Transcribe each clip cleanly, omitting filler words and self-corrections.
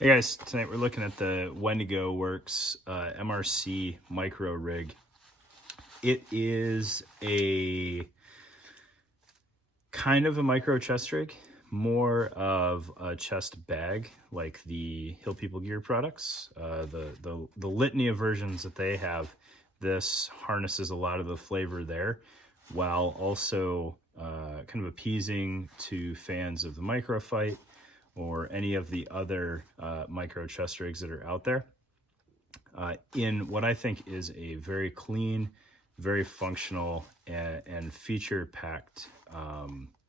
Hey guys, tonight we're looking at the Wendigo Works MRC micro rig. It is a kind of a micro chest rig, more of a chest bag like the Hill People Gear products. The litany of versions that they have, this harnesses a lot of the flavor there, while also kind of appeasing to fans of the micro fight or any of the other micro chest rigs that are out there, in what I think is a very clean, very functional, and feature-packed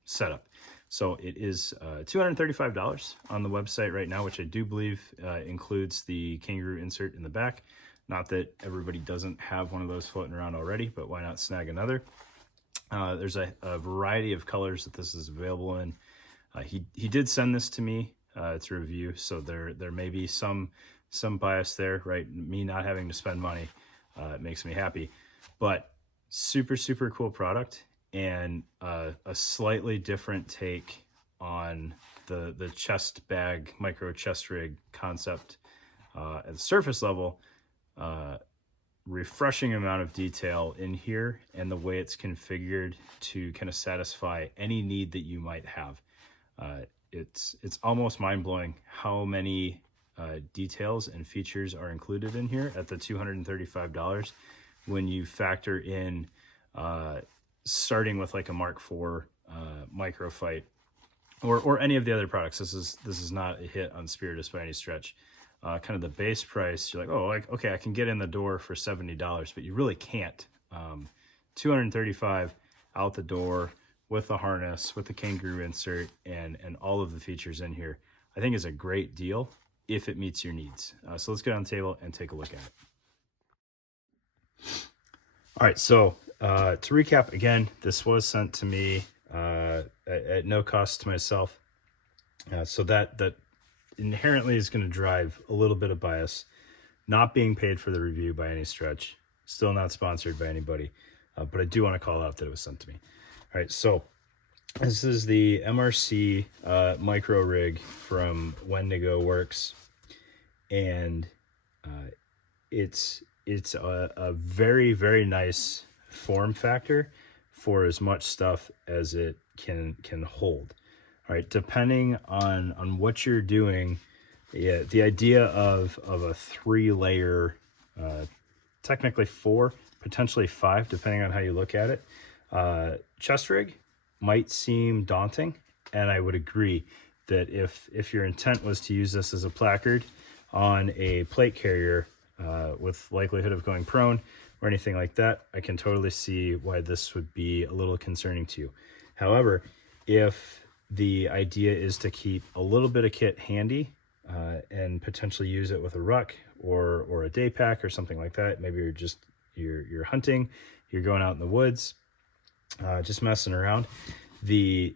setup. So it is $235 on the website right now, which I do believe includes the kangaroo insert in the back. Not that everybody doesn't have one of those floating around already, but why not snag another? There's a variety of colors that this is available in. He did send this to me to review, so there may be some bias there, right? Me not having to spend money makes me happy, but super cool product, and a slightly different take on the chest bag micro chest rig concept at the surface level. Refreshing amount of detail in here, and the way it's configured to kind of satisfy any need that you might have. It's almost mind-blowing how many details and features are included in here at the $235 when you factor in starting with like a Mark IV microfight or any of the other products. This is not a hit on Spiritus by any stretch. Kind of the base price, you're like, oh, okay, I can get in the door for $70, but you really can't. $235 out the door with the harness, with the kangaroo insert, and all of the features in here, I think is a great deal if it meets your needs. So let's get on the table and take a look at it. All right, so to recap again, this was sent to me at no cost to myself. So that inherently is going to drive a little bit of bias. Not being paid for the review by any stretch, still not sponsored by anybody, but I do want to call out that it was sent to me. All right, so this is the MRC micro rig from Wendigo Works, and it's a very nice form factor for as much stuff as it can hold. All right, depending on what you're doing, yeah, the idea of a 3-layer, technically 4, potentially 5, depending on how you look at it, chest rig might seem daunting, and I would agree that if your intent was to use this as a placard on a plate carrier with likelihood of going prone or anything like that, I can totally see why this would be a little concerning to you. However, if the idea is to keep a little bit of kit handy and potentially use it with a ruck or a day pack or something like that, maybe you're hunting, you're going out in the woods, just messing around, the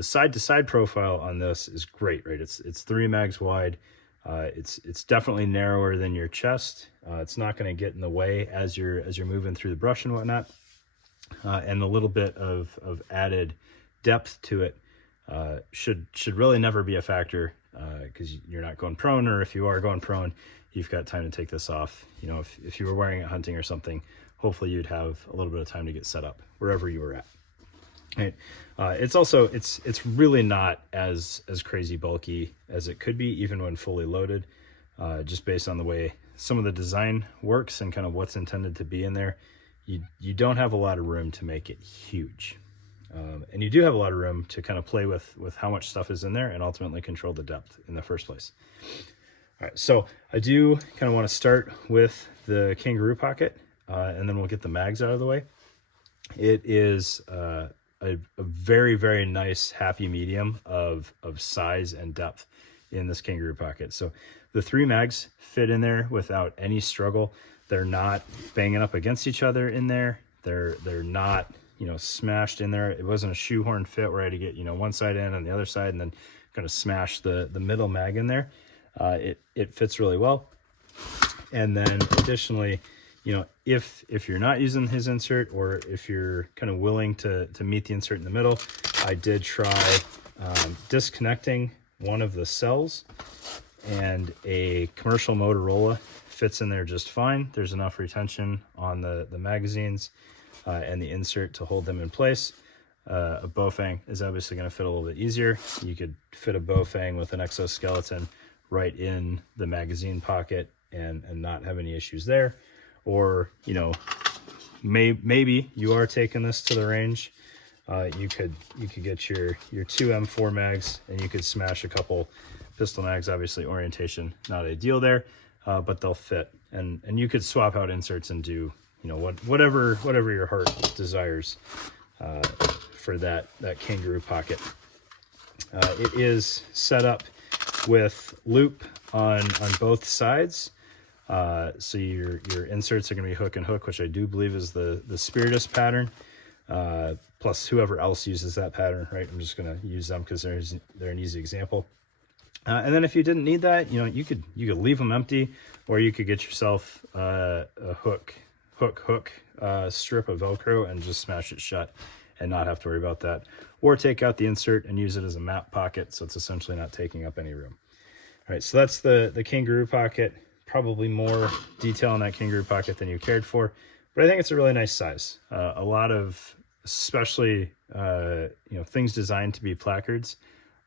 side to side profile on this is great, right? It's 3 mags wide. It's definitely narrower than your chest. It's not going to get in the way as you're moving through the brush and whatnot, and a little bit of added depth to it should really never be a factor, because you're not going prone, or if you are going prone, you've got time to take this off. You know, if you were wearing it hunting or something, hopefully you'd have a little bit of time to get set up wherever you were at. Right. It's really not as crazy bulky as it could be, even when fully loaded, just based on the way some of the design works and kind of what's intended to be in there. You don't have a lot of room to make it huge. And you do have a lot of room to kind of play with how much stuff is in there and ultimately control the depth in the first place. All right, so I do kind of want to start with the kangaroo pocket, and then we'll get the mags out of the way. It is a very nice happy medium of size and depth in this kangaroo pocket. So the 3 mags fit in there without any struggle. They're not banging up against each other in there. They're not, you know, smashed in there. It wasn't a shoehorn fit where I had to get, you know, one side in and the other side and then kind of smash the middle mag in there. It fits really well. And then additionally, you know, if you're not using his insert, or if you're kind of willing to meet the insert in the middle, I did try disconnecting one of the cells, and a commercial Motorola fits in there just fine. There's enough retention on the magazines and the insert to hold them in place. A Bofang is obviously going to fit a little bit easier. You could fit a Bofang with an exoskeleton right in the magazine pocket and not have any issues there. Or, you know, maybe you are taking this to the range. You could get your 2 M4 mags, and you could smash a couple pistol mags. Obviously orientation not ideal there, but they'll fit, and you could swap out inserts and do, you know, whatever your heart desires for that kangaroo pocket. It is set up with loop on both sides, so your inserts are going to be hook and hook, which I do believe is the Spiritus pattern, plus whoever else uses that pattern, right? I'm just going to use them because they're an easy example. And then if you didn't need that, you know, you could leave them empty, or you could get yourself a hook strip of Velcro and just smash it shut and not have to worry about that. Or take out the insert and use it as a map pocket, so it's essentially not taking up any room. All right, so that's the kangaroo pocket. Probably more detail in that kangaroo pocket than you cared for, but I think it's a really nice size. A lot of, especially you know, things designed to be placards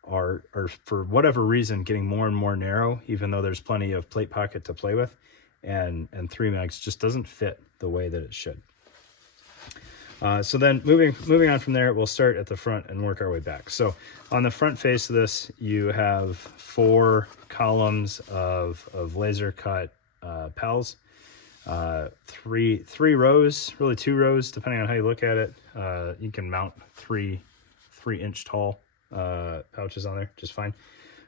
are for whatever reason getting more and more narrow, even though there's plenty of plate pocket to play with, and 3 mags just doesn't fit the way that it should. So then moving on from there, we'll start at the front and work our way back. So on the front face of this, you have 4 columns of laser cut pals, 3 rows, really 2 rows, depending on how you look at it. You can mount 3 inch tall pouches on there just fine,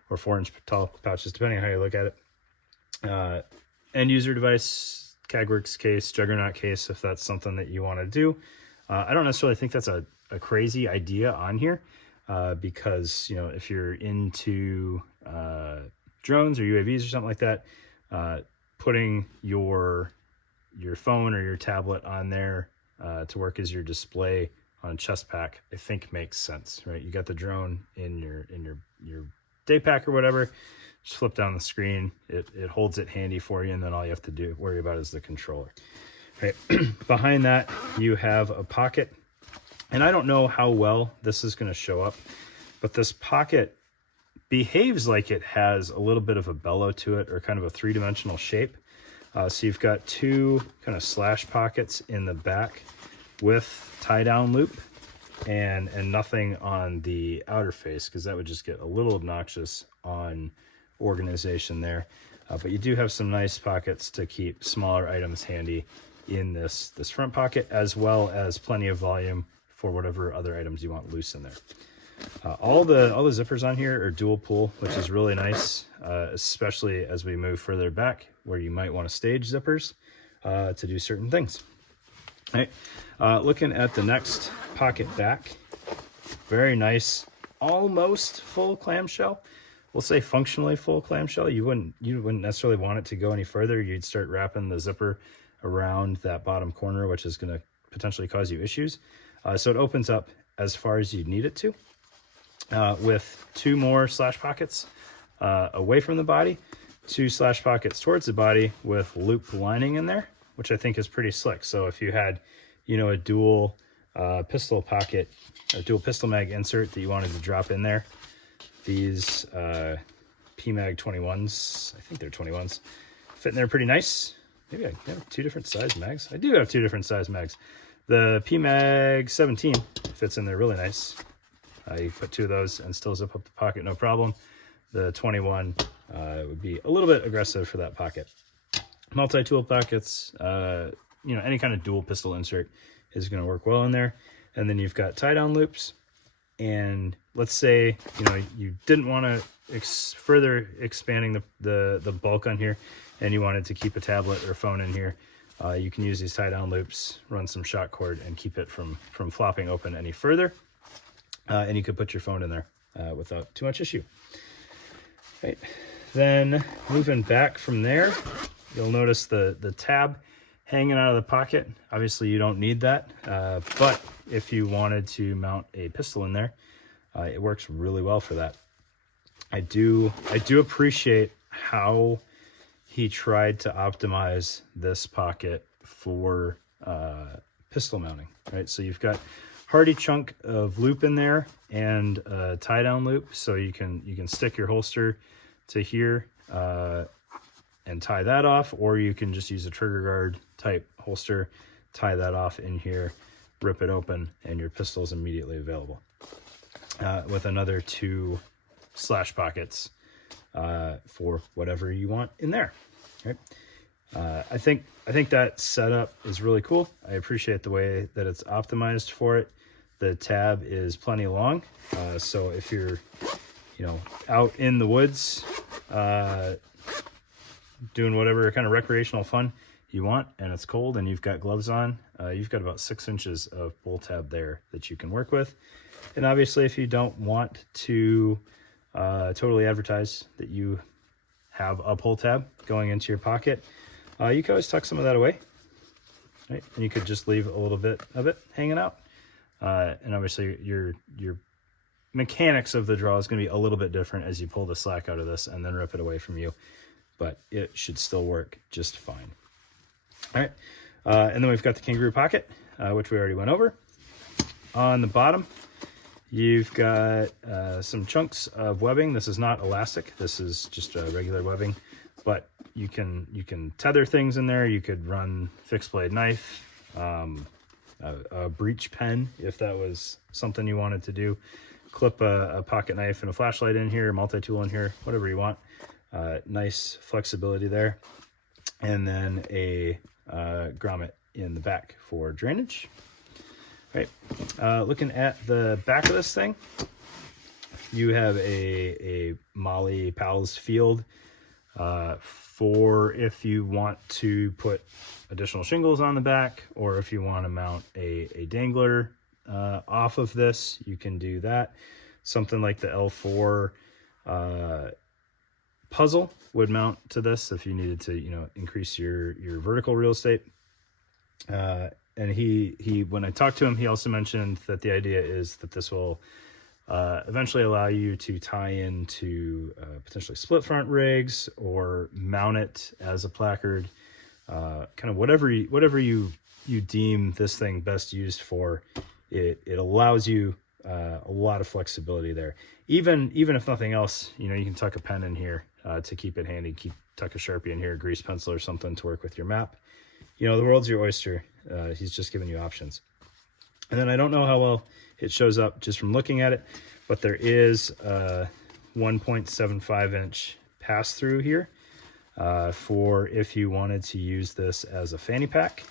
or 4 inch tall pouches, depending on how you look at it. End user device, CAGWorks case, Juggernaut case, if that's something that you want to do. I don't necessarily think that's a crazy idea on here, because, you know, if you're into drones or UAVs or something like that, putting your phone or your tablet on there to work as your display on a chest pack, I think makes sense, right? You got the drone in your day pack or whatever, just flip down the screen, it holds it handy for you, and then all you have to worry about is the controller. Right. Behind that, you have a pocket, and I don't know how well this is going to show up, but this pocket behaves like it has a little bit of a bellow to it, or kind of a 3-dimensional shape. So you've got 2 kind of slash pockets in the back with tie-down loop, and nothing on the outer face, because that would just get a little obnoxious on organization there. But you do have some nice pockets to keep smaller items handy in this front pocket, as well as plenty of volume for whatever other items you want loose in there. All the zippers on here are dual pull, which is really nice, especially as we move further back where you might want to stage zippers to do certain things. All right, looking at the next pocket back, very nice, almost full clamshell. We'll say functionally full clamshell. You wouldn't necessarily want it to go any further. You'd start wrapping the zipper around that bottom corner, which is going to potentially cause you issues. So it opens up as far as you need it to, with 2 more slash pockets away from the body, 2 slash pockets towards the body with loop lining in there, which I think is pretty slick. So if you had, you know, a dual pistol pocket or dual pistol mag insert that you wanted to drop in there, these PMag 21s, I think they're 21s, fit in there pretty nice. Maybe I have 2 different size mags. I do have 2 different size mags. The PMag 17 fits in there really nice. You put 2 of those and still zip up the pocket, no problem. The 21 would be a little bit aggressive for that pocket. Multi-tool pockets, you know, any kind of dual pistol insert is going to work well in there. And then you've got tie-down loops. And let's say, you know, you didn't want to further expanding the bulk on here, and you wanted to keep a tablet or phone in here, you can use these tie-down loops, run some shock cord, and keep it from flopping open any further. And you could put your phone in there without too much issue. Right. Then moving back from there, you'll notice the tab hanging out of the pocket. Obviously, you don't need that, but if you wanted to mount a pistol in there, it works really well for that. I do appreciate how he tried to optimize this pocket for pistol mounting, right? So you've got hardy chunk of loop in there and a tie down loop, so you can stick your holster to here and tie that off, or you can just use a trigger guard type holster, tie that off in here, rip it open, and your pistol is immediately available. With another 2 slash pockets for whatever you want in there, right? I think that setup is really cool. I appreciate the way that it's optimized for it. The tab is plenty long, so if you're, out in the woods, doing whatever kind of recreational fun you want, and it's cold and you've got gloves on, you've got about 6 inches of pull tab there that you can work with. And obviously, if you don't want to totally advertise that you have a pull tab going into your pocket, you can always tuck some of that away, right? And you could just leave a little bit of it hanging out. And obviously, your mechanics of the draw is going to be a little bit different as you pull the slack out of this and then rip it away from you, but it should still work just fine. All right, and then we've got the kangaroo pocket, which we already went over. On the bottom, you've got some chunks of webbing. This is not elastic. This is just regular webbing, but you can tether things in there. You could run fixed blade knife, a breech pen if that was something you wanted to do. Clip a pocket knife and a flashlight in here, multi-tool in here, whatever you want. Nice flexibility there. And then a grommet in the back for drainage. Right, looking at the back of this thing, you have a Molly Pals field for if you want to put additional shingles on the back, or if you want to mount a dangler off of this, you can do that. Something like the L4 puzzle would mount to this if you needed to, increase your vertical real estate. And he when I talked to him, he also mentioned that the idea is that this will eventually allow you to tie into potentially split front rigs or mount it as a placard, kind of whatever you deem this thing best used for. It allows you a lot of flexibility there. Even if nothing else, you can tuck a pen in here to keep it handy. Tuck a Sharpie in here, a grease pencil or something to work with your map. The world's your oyster. He's just giving you options. And then I don't know how well it shows up just from looking at it, but there is a 1.75 inch pass through here for if you wanted to use this as a fanny pack.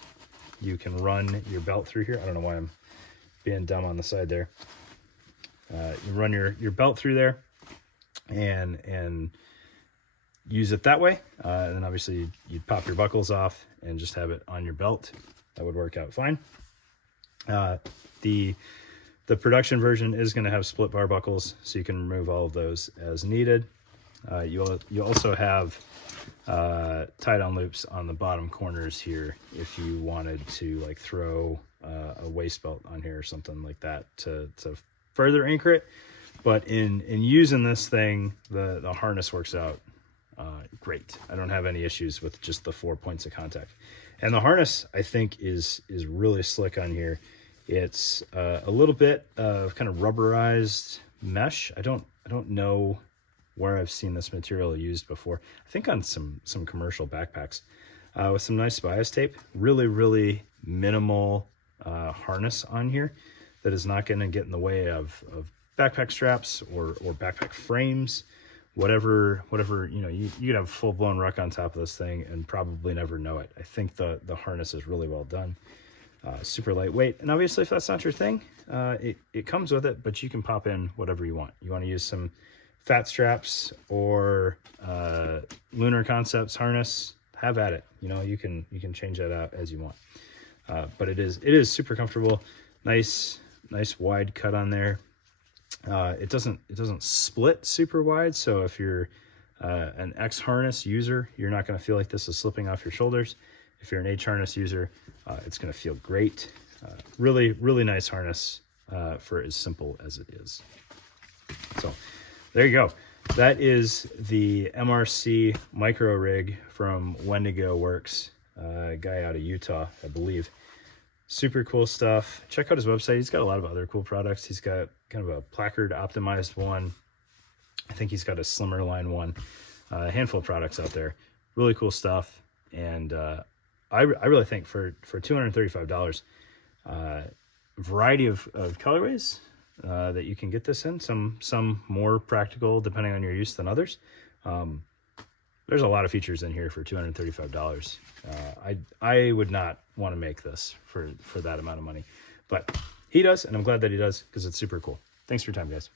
You can run your belt through here. I don't know why I'm being dumb on the side there. You run your belt through there and use it that way. And then obviously you'd pop your buckles off and just have it on your belt. That would work out fine. The production version is going to have split bar buckles, so you can remove all of those as needed. You also have tie down loops on the bottom corners here if you wanted to throw a waist belt on here or something like that to further anchor it. But in using this thing, the harness works out great. I don't have any issues with just the 4 points of contact. And the harness, I think, is really slick on here. It's a little bit of kind of rubberized mesh. I don't know where I've seen this material used before. I think on some commercial backpacks with some nice bias tape. Really minimal harness on here that is not going to get in the way of backpack straps or backpack frames. Whatever you could have full blown ruck on top of this thing and probably never know it. I think the harness is really well done. Super lightweight, and obviously if that's not your thing, it comes with it, but you can pop in whatever you want. You want to use some fat straps or Lunar Concepts harness, have at it. You can change that out as you want. But it is super comfortable. Nice wide cut on there. It doesn't split super wide, so if you're an X harness user, you're not going to feel like this is slipping off your shoulders. If you're an H harness user, it's going to feel great. Really nice harness for as simple as it is. So there you go. that is the MRC micro rig from Wendigo Works, a guy out of Utah, I believe. Super cool stuff. Check out his website. He's got a lot of other cool products. He's got kind of a placard optimized one. I think he's got a slimmer line one. A handful of products out there. Really cool stuff. And I really think for $235, variety of colorways that you can get this in. Some more practical depending on your use than others. There's a lot of features in here for $235. I would not want to make this for that amount of money, but he does, and I'm glad that he does because it's super cool. Thanks for your time, guys.